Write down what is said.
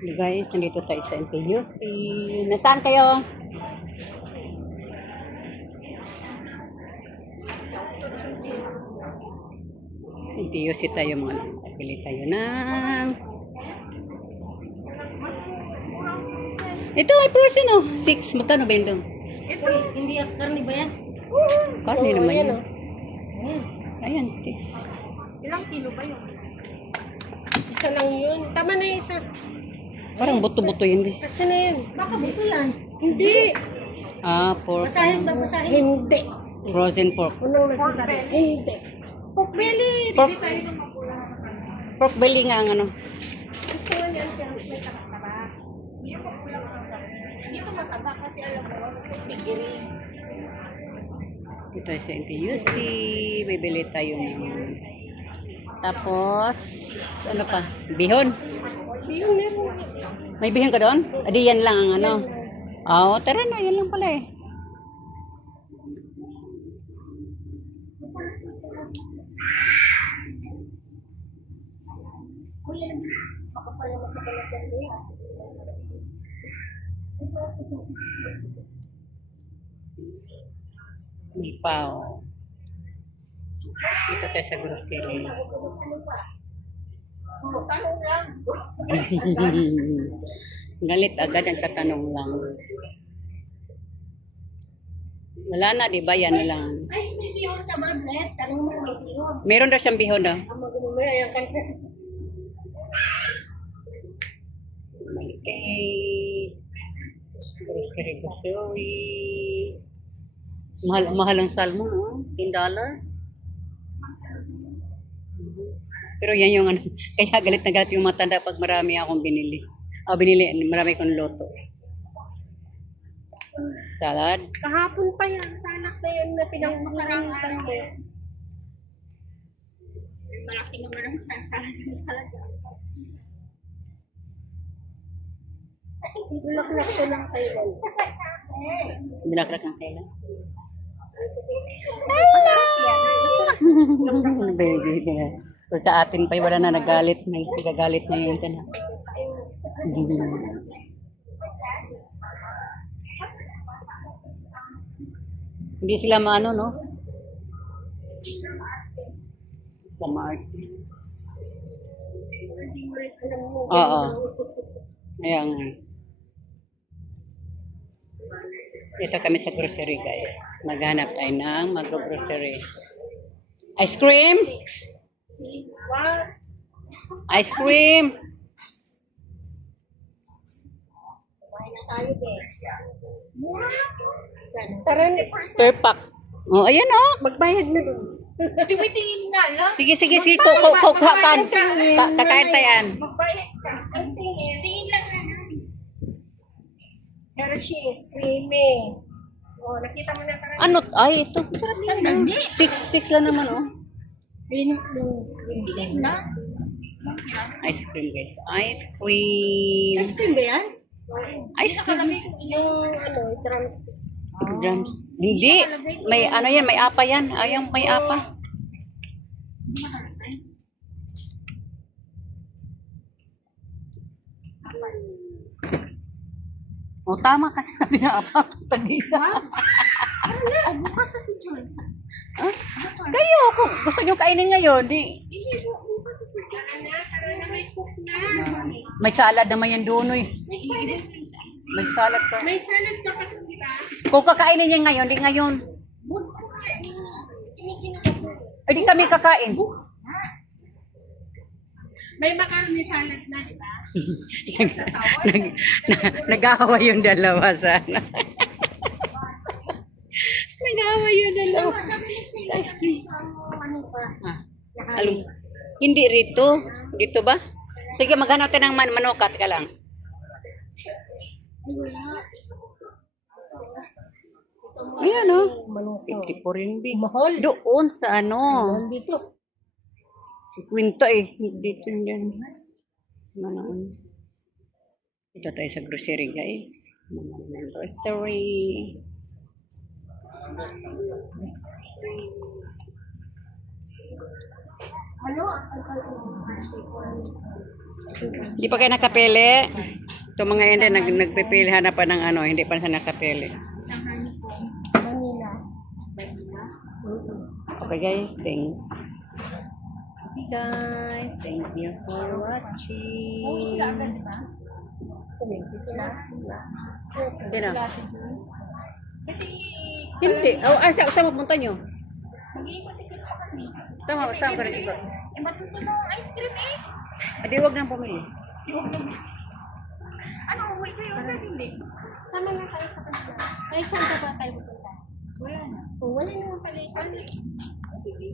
Guys, nandito tayo sa NTUC. Nasaan kayo? NTUC tayo mga anak. Pili tayo ng... Ito ay person oh. 6. Magkano ba yun doon? Ito, hindi yan. Karni ba yan? Karne naman ayan, yun. oh. Ayan, 6. Ilang kilo ba yun? Isa lang yun. Tama na yung isa. Parang buto-buto yun. Kasi na yan. Baka buto yan. Hindi. Ah, pork. Basahin ba? Basahin? Hindi. Frozen pork. Unang nagsasabi. Hindi. Pork belly. Pork, pork belly nga ang ano. Gusto nga yan. Pero may taba-taba. Hindi ko kulang ang hindi ko mataba kasi alam mo, pigirin. Ito ay sa NTUC. Bibili tayo ng... Tapos, ano pa? Bihon. Yung meron. May bihon ka doon? Adi yan lang ang ano. Oo, tara na. Yan lang pala eh. Kuya, baka pala masakalat yan din. May pao. Dito tayo sa grocery. Tanong lang. Galit agad ang tatanong lang. Wala na, di ba? Yan na lang. Ay, may bihon ka ba, Brett? Tanong mo may bihon. Meron daw siyang bihon daw. Ang magumumira yung kanya. Malikay. Grocery. Mahal ang salmon, oh. $10. Pero yan yung ano, kaya galit na galit yung matanda pag marami akong binili. Marami kong loto. Salad. Kahapon pa yan. Sa anak na yan na pinangbukarangan mo. Malaki naman ang chance sa salaga. Bulaklak ko lang kayo. Binaklak ng kailan. Baby. Kung sa atin pa, wala na nagalit. May nagagalit na yun. Hindi sila maano, no? Smart. Oo. Ayan nga. Dito kami sa grocery, guys. Maghanap tayo ng mag-grocery. Ice cream! What? Ice cream! Kumain na tayo, guys. Mura lang. Tara, Per pack. Oh, ayan oh. magbayad na dun. Tumitingin nga lang. Sige. Kuhakan. Kakain tayo yan. Magbayad ka. Ang tingin. Tingin lang na. Hershey's, creamy. Oh, nakita mo na tara. Ano? Ay, ito. Sandali. 6 lang naman oh. Tingin na. Ice cream, guys. Ice cream. Ice cream ba yan? Ice cream. Yung ano, drumstick. Drums. Hindi. May ano yan, may apa yan. Ayang may apa. O tama kasi sabi na apa. Tagisa. Bukas na dyan. Kayo, kung gusto nyo kainin ngayon, di. Tara na, may cook na. May salad naman yan doon eh. May salad ka. May salad ka pa, di ba? Kung kakainin niya ngayon, di ngayon. Eh di kami kakain. May macaroni salad na, di ba? Nag-awa yung dalawa sana. Nag-awa yung dalawa. Ice cream. Ano pa? Ah, alam, hindi rito. Dito ba? Sige, maghanap tayo ng manukat ka lang. Ayan o. 54 yun. Mahal. Doon sa ano. Dito. 50 eh. Dito yun. Ano. Ito tayo sa grocery, guys. Grocery. Ano? Hindi pa kayo nakapili? Ito mga hindi, nagpipili hanapan ng ano, hindi pa siya nakapili. Isang honeycomb. Manila. Okay guys, thank you guys. Thank you for watching. Oh, sila agad, di ba? Sila. Sino? Latte juice. Kasi, Hindi. Oh, saan mapunta nyo? mag-iikot-ikot pa kami. Saan ka nag-ikot? Eh, matuto ng ice cream eh. Adi, huwag nang pumili. Yung ano, wait kayo, pwede hindi. Sama na tayo sa kanila. Ay, saan ka ba tayo pupunta? Wala na. Oh, wala naman pala. Ano eh? Sige.